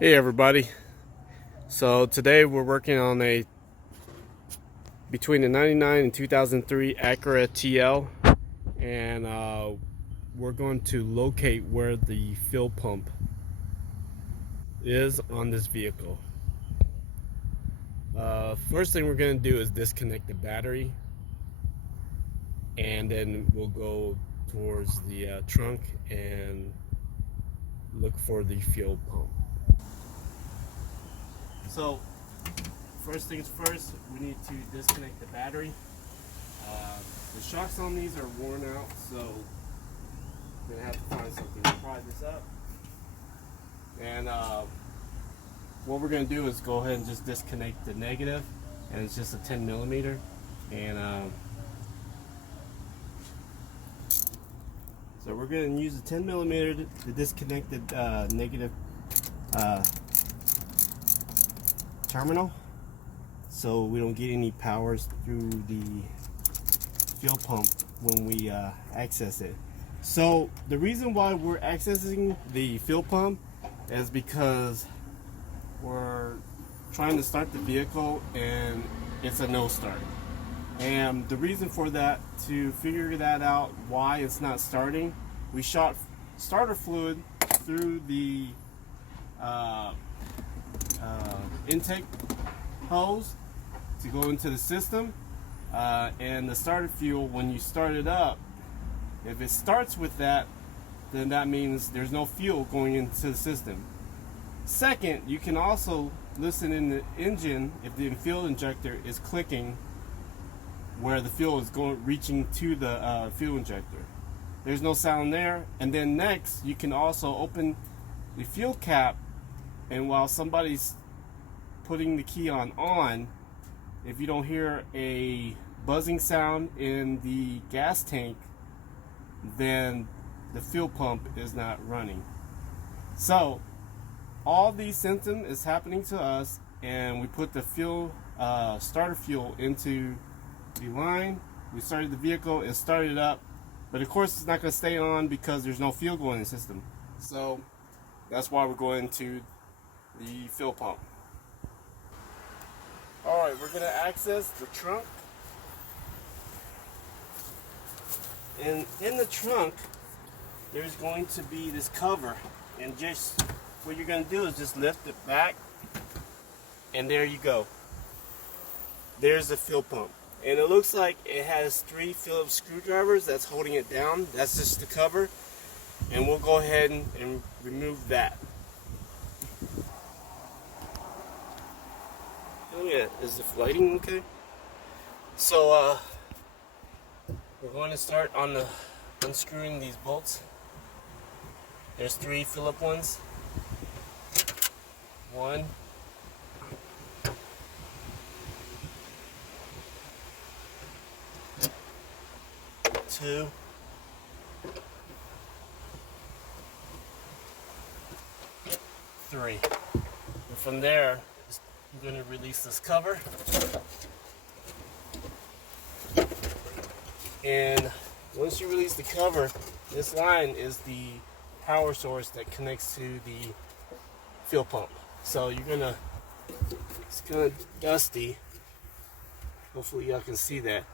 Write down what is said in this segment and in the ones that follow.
Hey everybody. So today we're working on a between the 99 and 2003 Acura TL, and we're going to locate where the fuel pump is on this vehicle. First thing we're going to do is disconnect the battery, and then we'll go towards the trunk and look for the fuel pump. So first things first, we need to disconnect the battery. The shocks on these are worn out, so I'm gonna have to find something to pry this up. And what we're gonna do is go ahead and just disconnect the negative, and it's just a 10 millimeter. And so we're gonna use a 10 millimeter to disconnect the negative terminal, so we don't get any powers through the fuel pump when we access it. So the reason why we're accessing the fuel pump is because we're trying to start the vehicle and it's a no start. And the reason for that, to figure that out why it's not starting, we shot starter fluid through the intake hose to go into the system, and the starter fuel, when you start it up, if it starts with that, then that means there's no fuel going into the system. Second, you can also listen in the engine if the fuel injector is clicking where the fuel is reaching to the fuel injector. There's no sound there. And then next, you can also open the fuel cap, and while somebody's putting the key on, if you don't hear a buzzing sound in the gas tank, then the fuel pump is not running. So all these symptoms is happening to us, and we put the fuel starter fuel into the line. We started the vehicle, it started up, but of course it's not going to stay on because there's no fuel going in the system. So that's why we're going to the fuel pump. Alright, we're going to access the trunk. And in the trunk, there's going to be this cover. And just what you're going to do is just lift it back. And there you go. There's the fuel pump. And it looks like it has 3 Phillips screwdrivers that's holding it down. That's just the cover. And we'll go ahead and remove that. Oh yeah, is the lighting okay? So we're going to start on the unscrewing these bolts. There's 3 Phillips ones. 1, 2, 3. And from there, I'm going to release this cover. And once you release the cover, this line is the power source that connects to the fuel pump. So you're gonna, it's kind of dusty. Hopefully y'all can see that.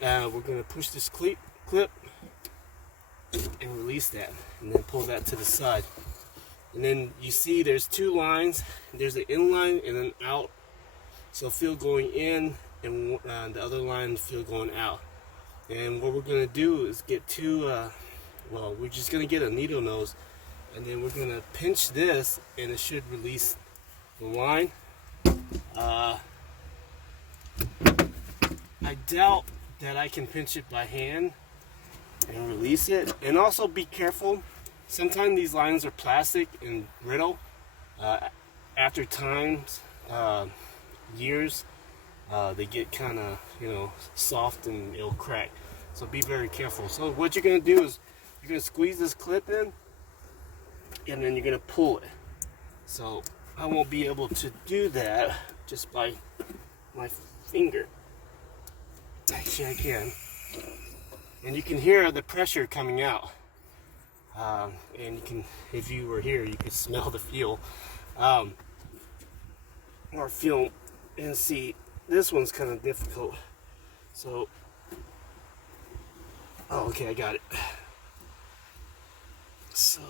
We're gonna push this clip and release that, and then pull that to the side. And then you see there's 2 lines. There's an in line and an out. So fuel going in, and the other line, fuel going out. And what we're going to do is get 2, well, we're just going to get a needle nose, and then we're going to pinch this, and it should release the line. I doubt that I can pinch it by hand and release it. And also be careful. Sometimes these lines are plastic and brittle. After times, years, they get kind of, soft and it'll crack. So be very careful. So what you're going to do is you're going to squeeze this clip in, and then you're going to pull it. So I won't be able to do that just by my finger. Actually I can. And you can hear the pressure coming out. And you can, if you were here, you could smell the fuel, or feel and see. This one's kind of difficult. So, oh, okay, I got it. So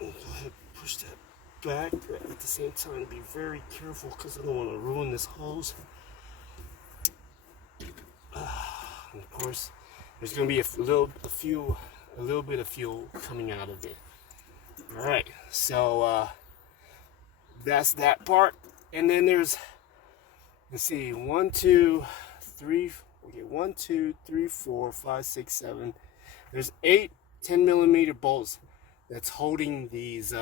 I'm gonna go ahead and push that back, but at the same time be very careful because I don't want to ruin this hose. And of course, there's gonna be a little bit of fuel coming out of it. All right, so that's that part, and then there's, let's see, 1, 2, 3. Okay, 1, 2, 3, 4, 5, 6, 7. There's 8 10mm bolts that's holding these.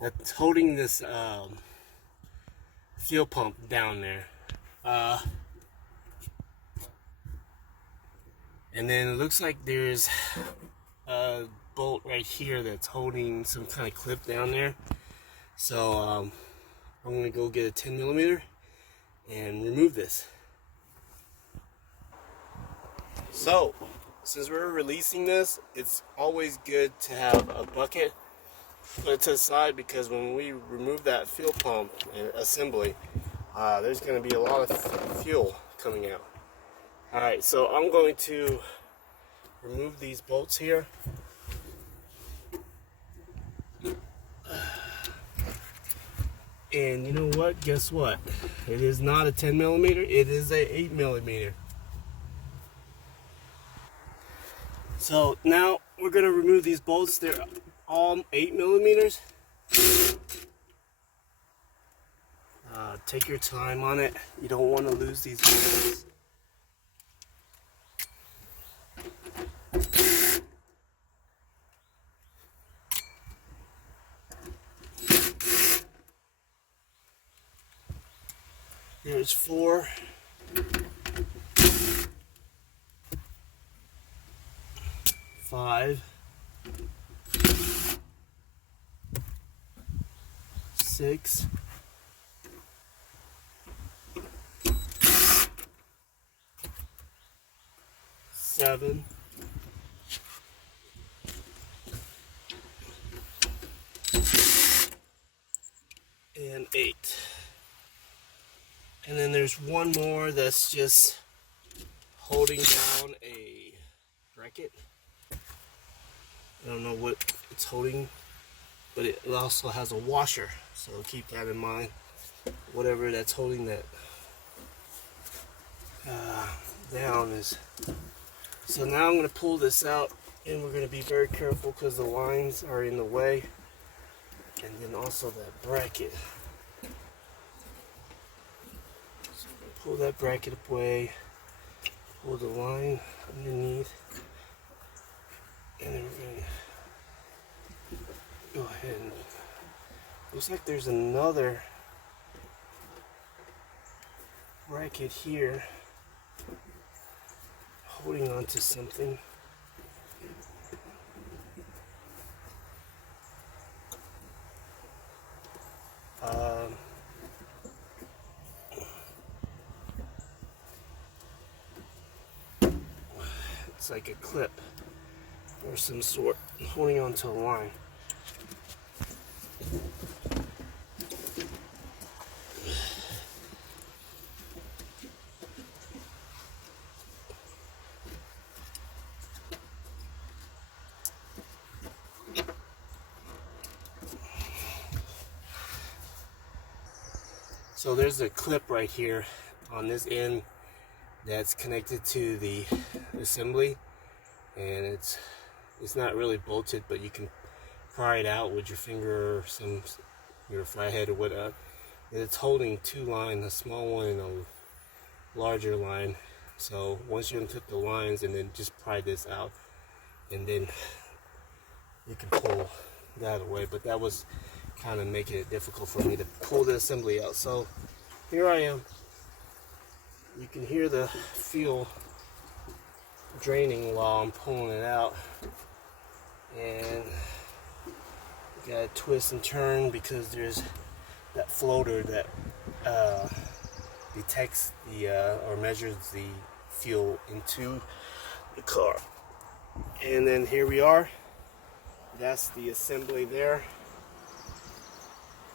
That's holding this fuel pump down there. And then it looks like there's a bolt right here that's holding some kind of clip down there. So I'm gonna go get a 10mm and remove this. So since we're releasing this, it's always good to have a bucket, put it to the side, because when we remove that fuel pump assembly, there's going to be a lot of fuel coming out. Alright, so I'm going to remove these bolts here. And you know what? Guess what? It is not a 10mm, it is a 8mm. So now we're going to remove these bolts. They're all 8mm. Take your time on it. You don't want to lose these bolts. There's 4. 5, 6, 7, and 8. And then there's one more that's just holding down a bracket. I don't know what it's holding, but it also has a washer, so keep that in mind. Whatever that's holding that down is. So now I'm going to pull this out, and we're going to be very careful because the lines are in the way, and then also that bracket. So I'm going to pull that bracket away, pull the line underneath, and then we're going to go ahead and, looks like there's another bracket here holding on to something. It's like a clip or some sort holding onto a line. So there's a clip right here on this end that's connected to the assembly, and it's not really bolted, but you can pry it out with your finger or your flathead or whatnot. And it's holding 2 lines, a small one and a larger line. So once you unhook the lines and then just pry this out, and then you can pull that away. But that was kind of making it difficult for me to pull the assembly out. So here I am. You can hear the fuel draining while I'm pulling it out, and you gotta twist and turn because there's that floater that detects the or measures the fuel into the car. And then here we are. That's the assembly there.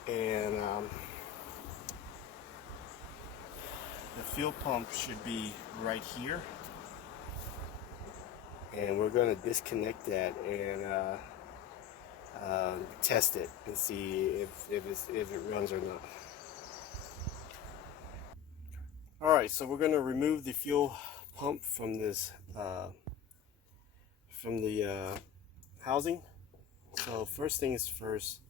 And the fuel pump should be right here. And we're going to disconnect that and test it and see if it runs or not. Alright, so we're going to remove the fuel pump from this from the housing. So first things first,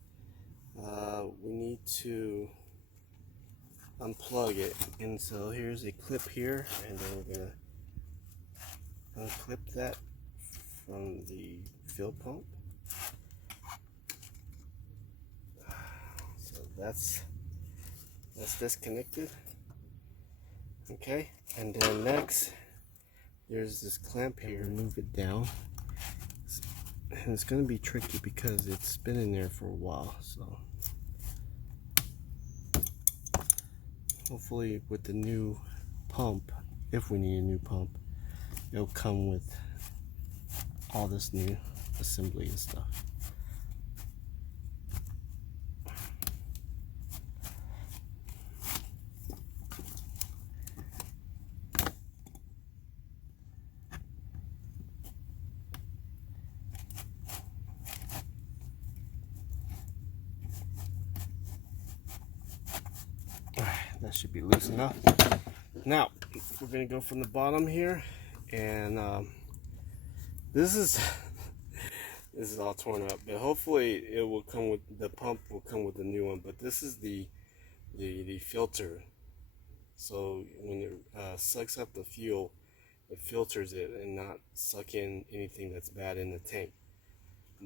we need to unplug it. And so here's a clip here, and then we're going to unclip that from the fuel pump. So that's disconnected. Okay, and then next there's this clamp here. Move it down, and it's going to be tricky because it's been in there for a while. So hopefully with the new pump, if we need a new pump, it'll come with all this new assembly and stuff. That should be loose enough. Now we're going to go from the bottom here, and this is this is all torn up, but hopefully it will come with the pump will come with the new one. But this is the filter, so when it sucks up the fuel, it filters it and not suck in anything that's bad in the tank.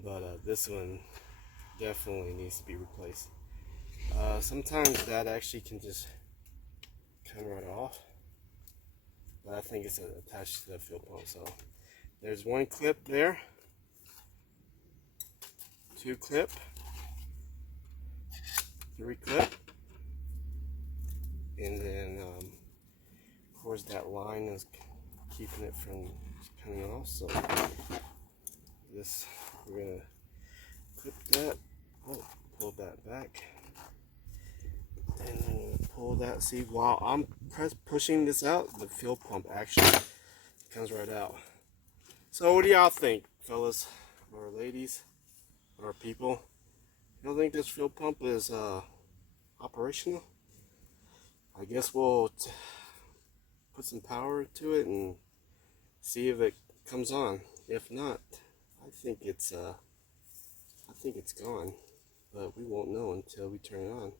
But this one definitely needs to be replaced. Sometimes that actually can just come right off, but I think it's attached to the fuel pump. So there's one clip there, two clip, three clip, and then of course that line is keeping it from coming off. So this, we're gonna clip that, pull that back, and then we'll pull that. See, while I'm pushing this out, the fuel pump actually comes right out. So what do y'all think, fellas or ladies or people? You don't think this fuel pump is operational? I guess we'll put some power to it and see if it comes on. If not, I think it's gone, but we won't know until we turn it on.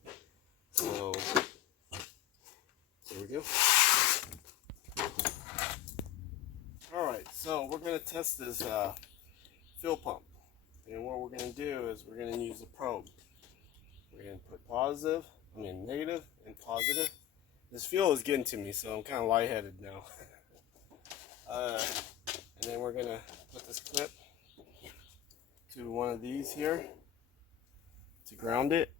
So there we go. Alright, so we're going to test this fuel pump. And what we're going to do is we're going to use the probe. We're going to put negative and positive. This fuel is getting to me, so I'm kind of lightheaded now. And then we're going to put this clip to one of these here to ground it.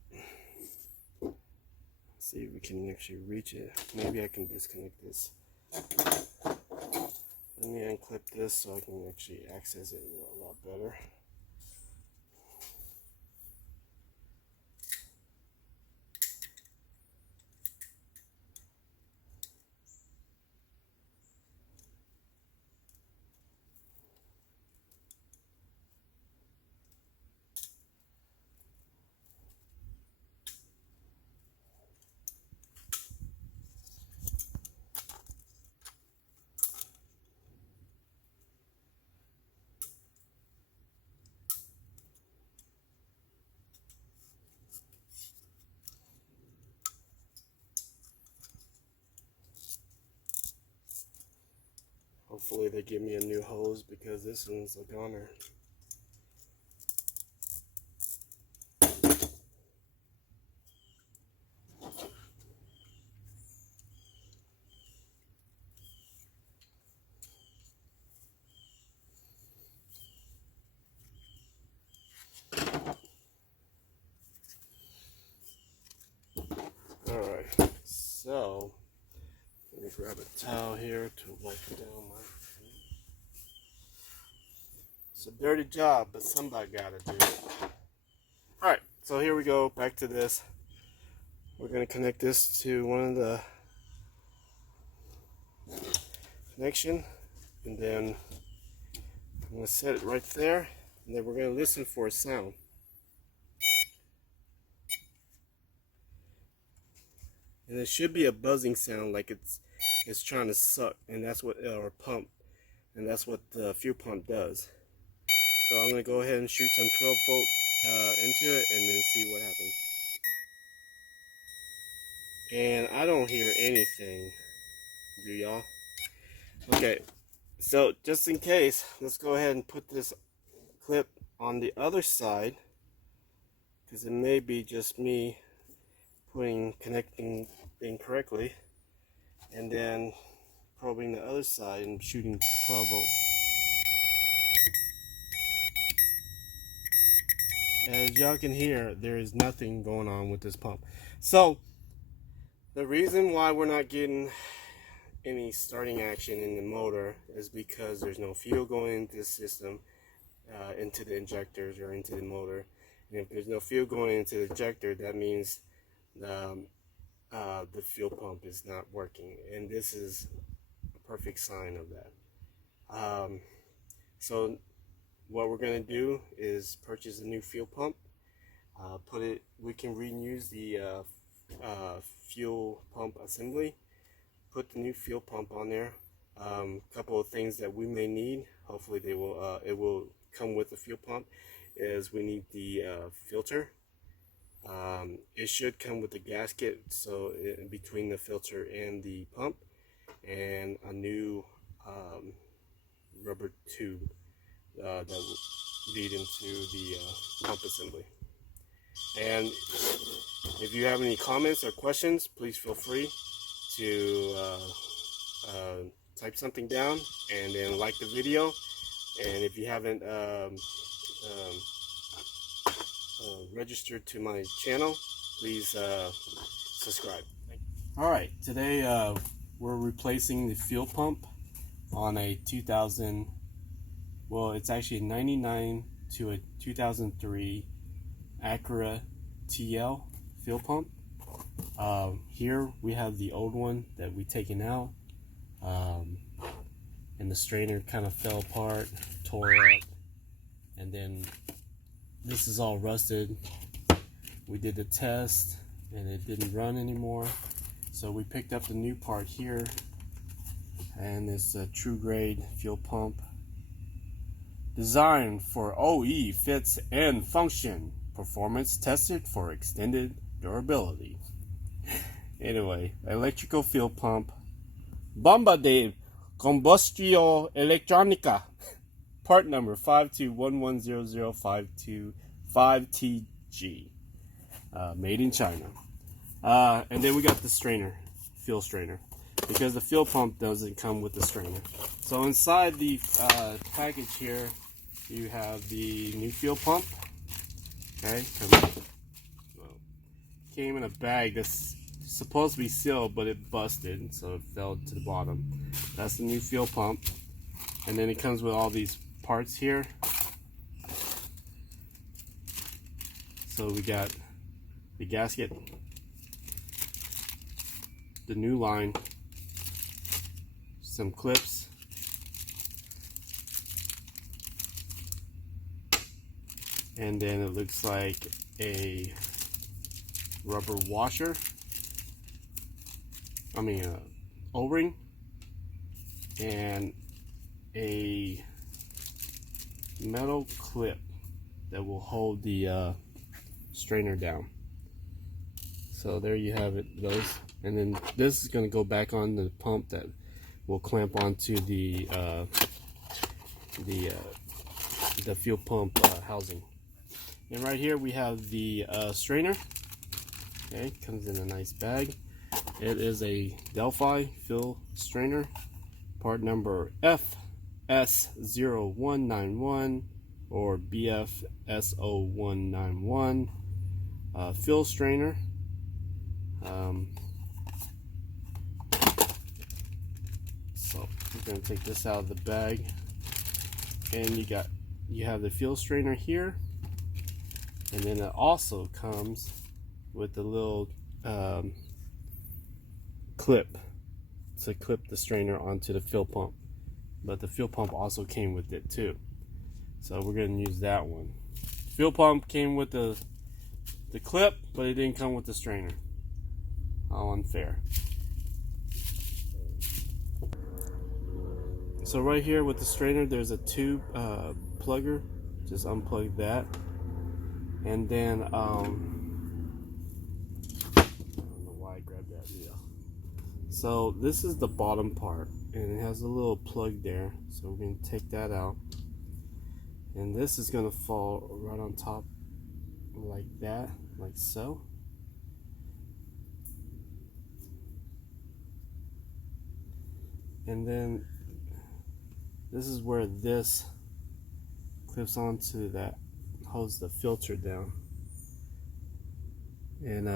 See if we can actually reach it. Maybe I can disconnect this. Let me unclip this so I can actually access it a lot better. Hopefully they give me a new hose because this one's a goner. Alright, so let me grab a towel here to wipe down my It's a dirty job, but somebody gotta do it. Alright, so here we go, back to this. We're gonna connect this to one of the connection, and then I'm gonna set it right there, and then we're gonna listen for a sound. And it should be a buzzing sound, like it's trying to suck, and that's what, or pump, and that's what the fuel pump does. So I'm gonna go ahead and shoot some 12 volt into it, and then see what happens. And I don't hear anything, do y'all? Okay, so just in case, let's go ahead and put this clip on the other side, because it may be just me connecting incorrectly, and then probing the other side and shooting 12 volts. As y'all can hear, there is nothing going on with this pump. So the reason why we're not getting any starting action in the motor is because there's no fuel going into the system, into the injectors or into the motor. And if there's no fuel going into the injector, that means the fuel pump is not working, and this is a perfect sign of that. So what we're going to do is purchase a new fuel pump. We can reuse the fuel pump assembly, put the new fuel pump on there. Couple of things that we may need, hopefully it will come with the fuel pump, is we need the filter. It should come with the gasket, so between the filter and the pump, and a new rubber tube that will lead into the pump assembly. And if you have any comments or questions, please feel free to type something down, and then like the video. And if you haven't registered to my channel, please subscribe. Alright, today we're replacing the fuel pump on a 2000, well, it's actually a 99 to a 2003 Acura TL fuel pump. Here we have the old one that we taken out, and the strainer kind of fell apart, tore up, and then this is all rusted. We did the test and it didn't run anymore, so we picked up the new part here, and it's a true grade fuel pump designed for OE fits and function, performance tested for extended durability. Anyway, electrical fuel pump, bomba de combustio electronica, part number 521100525TG, made in China. And then we got the strainer, fuel strainer, because the fuel pump doesn't come with the strainer. So inside the package here, you have the new fuel pump. Okay, came in a bag that's supposed to be sealed, but it busted, so it fell to the bottom. That's the new fuel pump, and then it comes with all these parts here. So we got the gasket, the new line, some clips, and then it looks like a rubber washer, O-ring, and a metal clip that will hold the strainer down. So there you have it, those. And then this is going to go back on the pump that will clamp onto the fuel pump housing. And right here we have the strainer. Okay, comes in a nice bag. It is a Delphi fuel strainer, part number FS0191 or BFS0191, fuel strainer. So we're going to take this out of the bag, and you got you have the fuel strainer here, and then it also comes with a little clip to clip the strainer onto the fuel pump. But the fuel pump also came with it too, so we're going to use that one. Fuel pump came with the clip, but it didn't come with the strainer. How unfair. So right here with the strainer, there's a tube plugger. Just unplug that, and then I don't know why I grabbed that wheel. So this is the bottom part, and it has a little plug there. So we're going to take that out, and this is going to fall right on top like that, like so. And then this is where this clips onto that, holds the filter down. And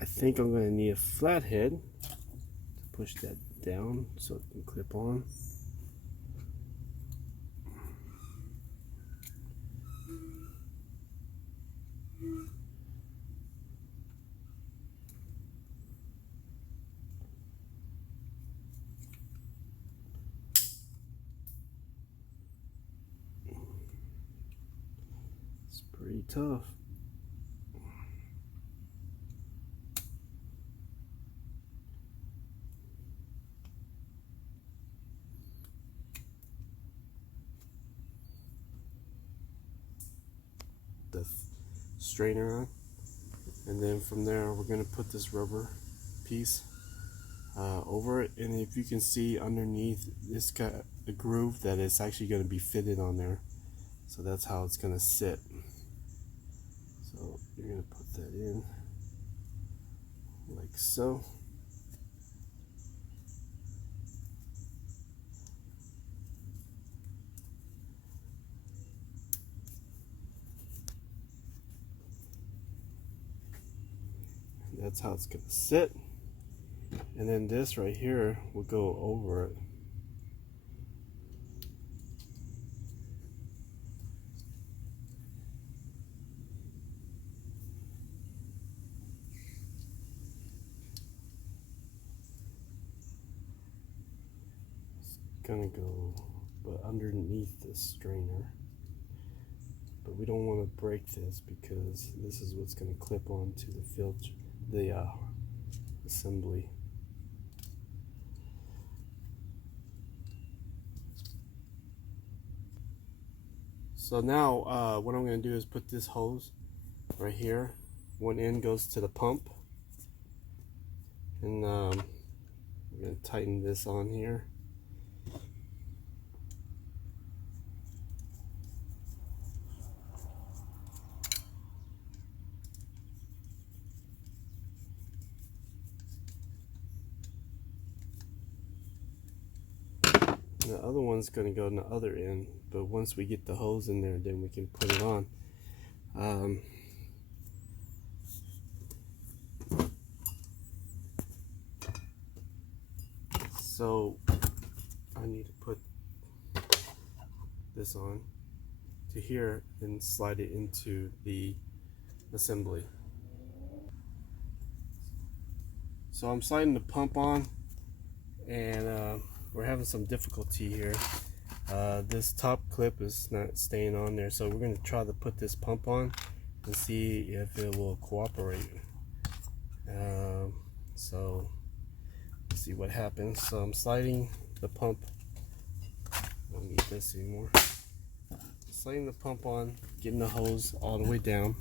I think I'm going to need a flathead to push that down so it can clip on. It's pretty tough. The strainer on, and then from there we're going to put this rubber piece over it, and if you can see underneath, it's got a groove that is actually going to be fitted on there, so that's how it's going to sit. So you're going to put that in like so. That's how it's going to sit, and then this right here will go over it. It's gonna go but underneath the strainer, but we don't want to break this because this is what's going to clip onto the filter, the assembly. So now what I'm going to do is put this hose right here. One end goes to the pump, and we're going to tighten this on here. The other one's going to go in the other end, but once we get the hose in there, then we can put it on. So I need to put this on to here and slide it into the assembly. So I'm sliding the pump on, and we're having some difficulty here. This top clip is not staying on there, so we're going to try to put this pump on and see if it will cooperate. So let's see what happens. So I'm sliding the pump. I don't need this anymore. Sliding the pump on, getting the hose all the way down,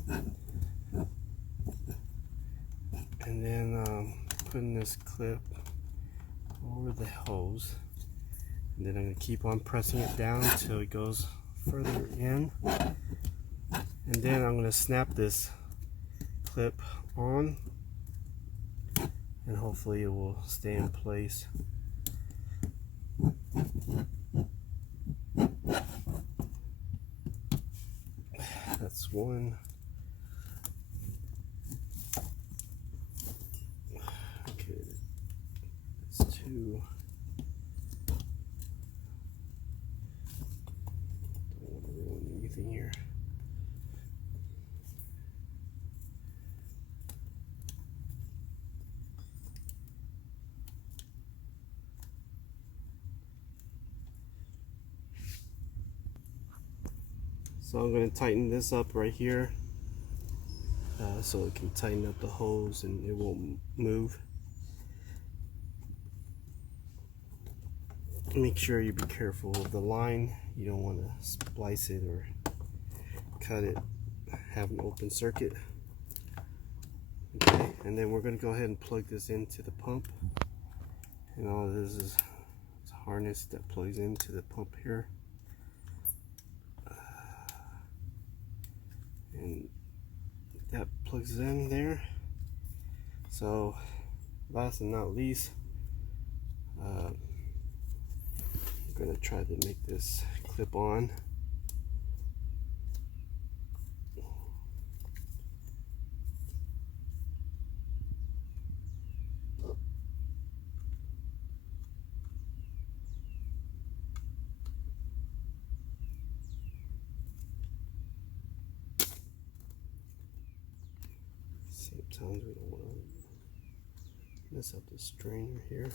and then putting this clip over the hose, and then I'm going to keep on pressing it down until it goes further in, and then I'm going to snap this clip on, and hopefully it will stay in place. That's one. Okay, that's two. So I'm going to tighten this up right here so it can tighten up the hose and it won't move. Make sure you be careful of the line. You don't want to splice it or cut it, have an open circuit. Okay, and then we're going to go ahead and plug this into the pump. And all this is a harness that plugs into the pump here. And that plugs in there. So last and not least, I'm going to try to make this clip on. Sometimes we don't want to mess up the strainer here.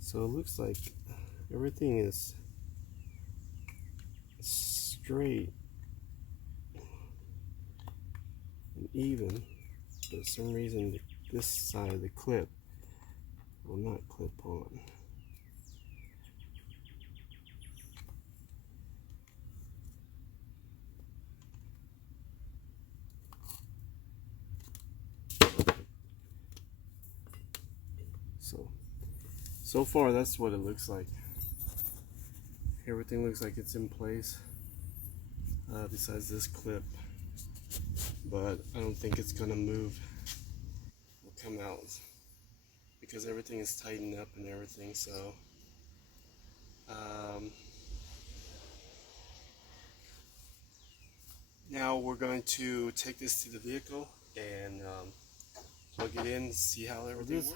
So it looks like everything is straight and even, but for some reason this side of the clip will not clip on. So far that's what it looks like. Everything looks like it's in place besides this clip, but I don't think it's gonna move or come out because everything is tightened up and everything. So now we're going to take this to the vehicle and plug it in, see how everything works.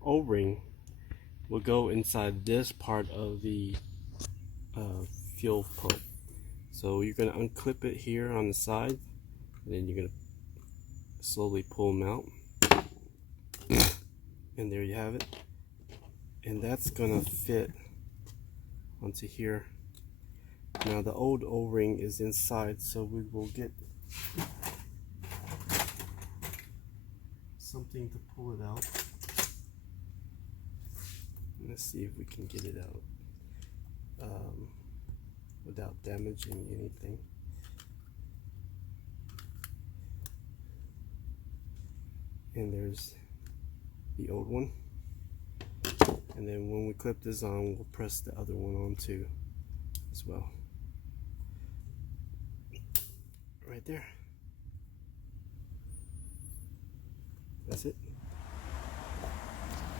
O-ring will go inside this part of the fuel pump. So you're going to unclip it here on the side, and then you're going to slowly pull them out. And there you have it. And that's going to fit onto here. Now the old O-ring is inside, so we will get something to pull it out. Let's see if we can get it out without damaging anything. And there's the old one. And then when we clip this on, we'll press the other one on too as well. Right there. That's it.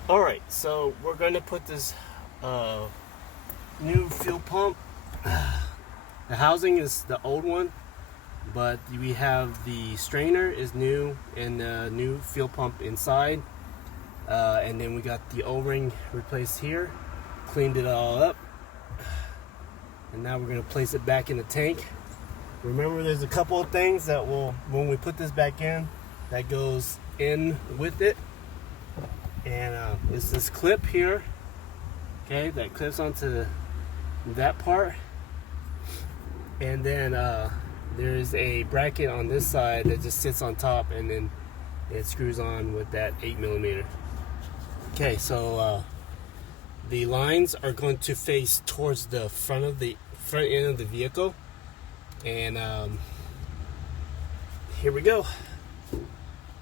Alright, so we're going to put this new fuel pump. The housing is the old one, but we have the strainer is new and the new fuel pump inside. And then we got the O-ring replaced here, cleaned it all up. And now we're going to place it back in the tank. Remember, there's a couple of things that will, when we put this back in, that goes in with it. And it's this clip here, okay, that clips onto that part. And then there's a bracket on this side that just sits on top, and then it screws on with that 8mm. Okay, so the lines are going to face towards the front end of the vehicle. And here we go.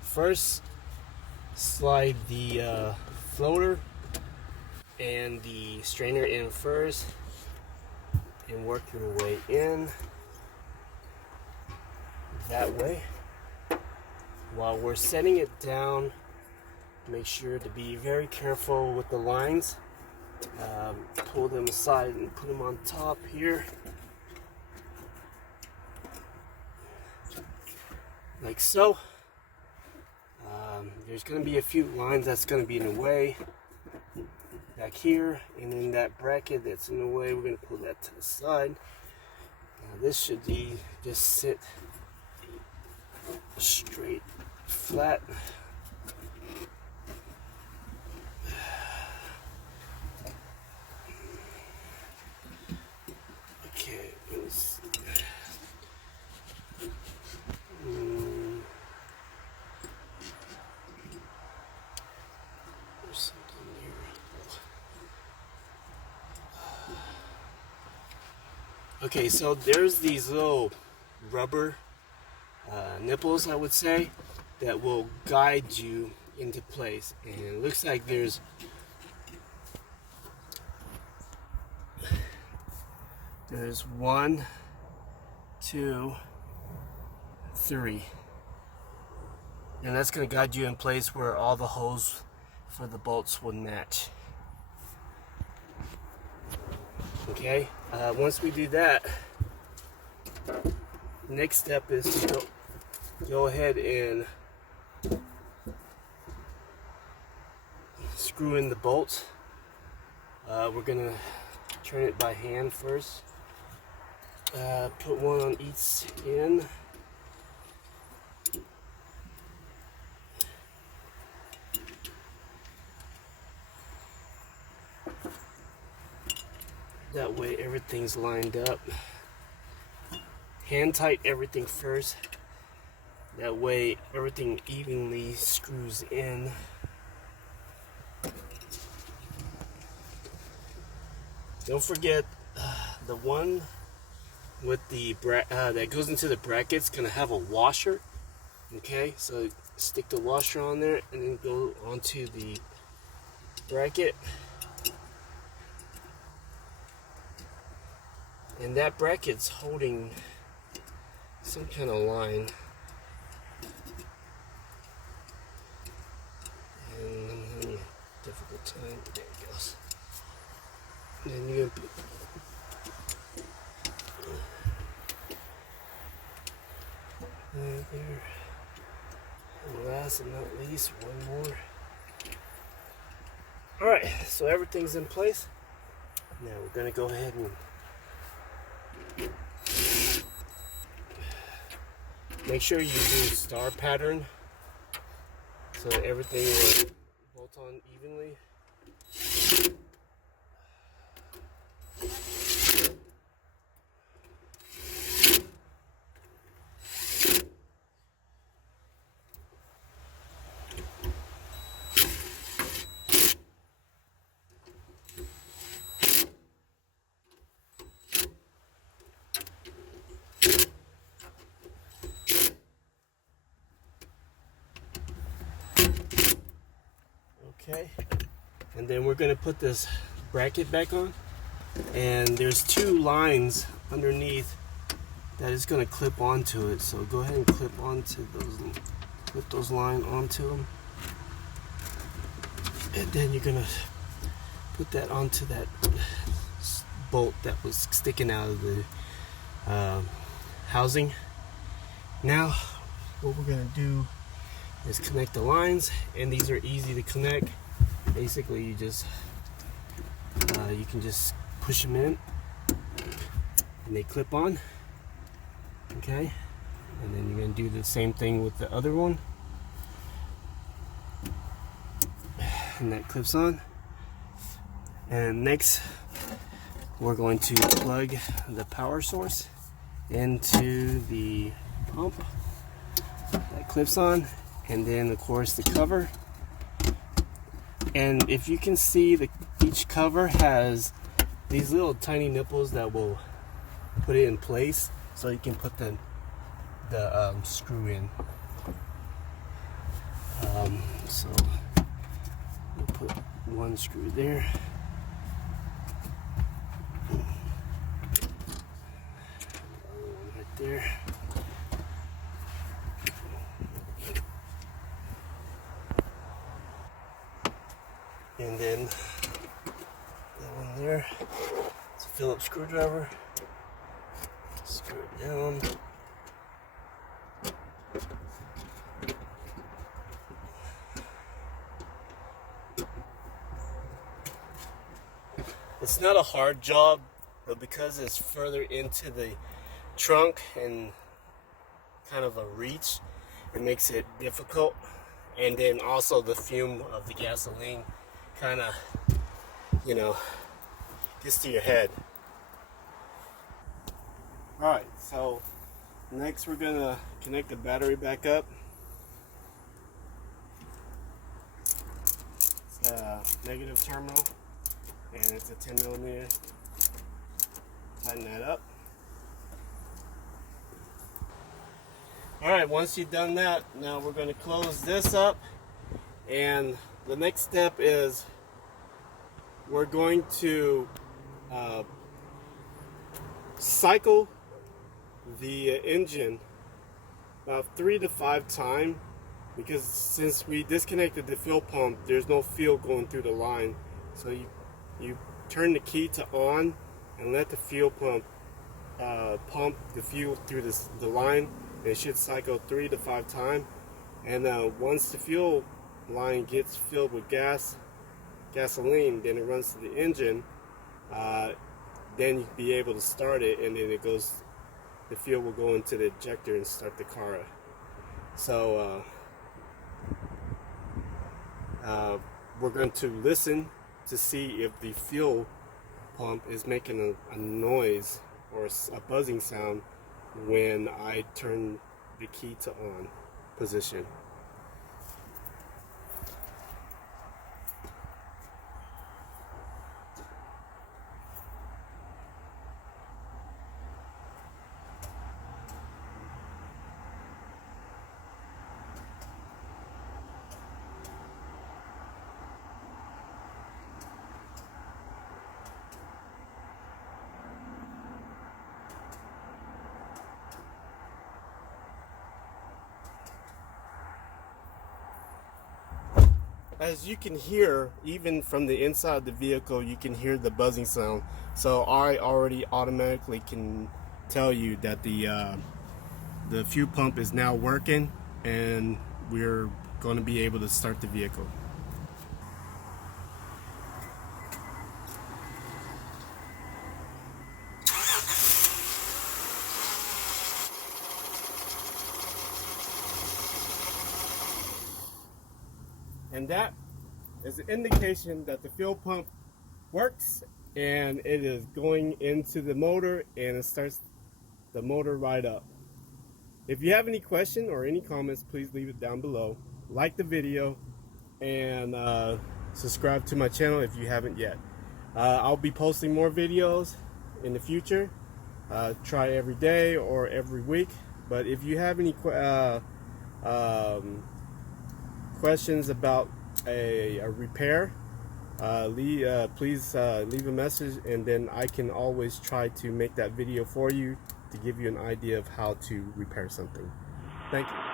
First, slide the floater and the strainer in first and work your way in that way. While we're setting it down, make sure to be very careful with the lines. Pull them aside and put them on top here, like so. there's going to be a few lines that's going to be in the way back here, and then that bracket that's in the way, we're going to pull that to the side. Now this should be just sit straight, flat. Okay, let's there's something here. Okay, so there's these little rubber nipples, I would say, that will guide you into place. And it looks like there's one, two, three. And that's going to guide you in place where all the holes for the bolts will match. Okay, once we do that, next step is to go ahead and screw in the bolts. We're going to turn it by hand first. Put one on each end. That way everything's lined up. Hand tight everything first. That way everything evenly screws in. Don't forget the one with the that goes into the bracket's gonna have a washer. Okay, so stick the washer on there and then go onto the bracket. And that bracket's holding some kind of line. And I'm having a difficult time. There it goes. And then you're gonna put there. And last but not least, one more. Alright, so everything's in place. Now we're gonna go ahead and make sure you do star pattern so that everything will bolt on evenly. Okay, and then we're going to put this bracket back on, and there's two lines underneath that is going to clip onto it, so go ahead and clip those lines onto them, and then you're going to put that onto that bolt that was sticking out of the housing. Now what we're going to do is connect the lines, and these are easy to connect. Basically you just you can just push them in and they clip on. Okay, and then you're going to do the same thing with the other one, and that clips on. And next we're going to plug the power source into the pump. That clips on. And then of course the cover, and if you can see, each cover has these little tiny nipples that will put it in place, so you can put the screw in. So we'll put one screw there. Right there. And then that one there, it's a Phillips screwdriver. Screw it down. It's not a hard job, but because it's further into the trunk and kind of a reach, it makes it difficult. And then also the fume of the gasoline kind of, you know, gets to your head. Alright, so next we're gonna connect the battery back up. It's a negative terminal and it's a 10 millimeter. Tighten that up. Alright, once you've done that, now we're going to close this up, and the next step is we're going to cycle the engine about 3 to 5 times, because since we disconnected the fuel pump, there's no fuel going through the line. So you turn the key to on and let the fuel pump pump the fuel through the line. It should cycle 3 to 5 times, and once the fuel line gets filled with gasoline, then it runs to the engine. Then you'll be able to start it, and then the fuel will go into the ejector and start the car up. So we're going to listen to see if the fuel pump is making a noise or a buzzing sound when I turn the key to on position. As you can hear, even from the inside of the vehicle, you can hear the buzzing sound. So I already automatically can tell you that the fuel pump is now working, and we're going to be able to start the vehicle. And that is an indication that the fuel pump works, and it is going into the motor, and it starts the motor right up. If you have any questions or any comments, please leave it down below. Like the video, and subscribe to my channel if you haven't yet. I'll be posting more videos in the future. Try every day or every week. But if you have any questions about a repair, please leave a message, and then I can always try to make that video for you to give you an idea of how to repair something. Thank you.